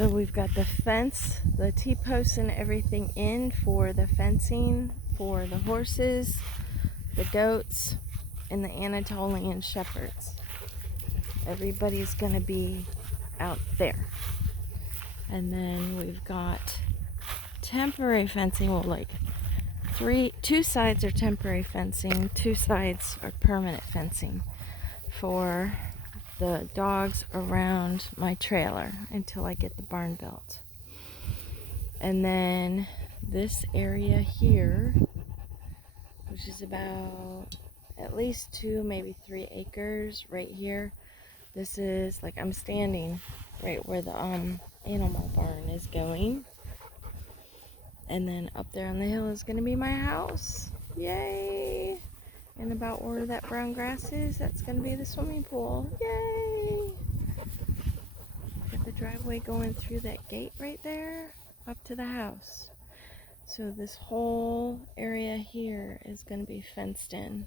So we've got the fence, the T-posts and everything in for the fencing for the horses, the goats, and the Anatolian shepherds. Everybody's going to be out there. And then we've got temporary fencing. Well, like two sides are temporary fencing, two sides are permanent fencing for the dogs around my trailer until I get the barn built. And then this area here, which is about at least 2, maybe 3 acres right here. This is like I'm standing right where the animal barn is going. And then up there on the hill is going to be my house. Yay! And about where that brown grass is, that's going to be the swimming pool. Yay! Got the driveway going through that gate right there up to the house. So this whole area here is going to be fenced in.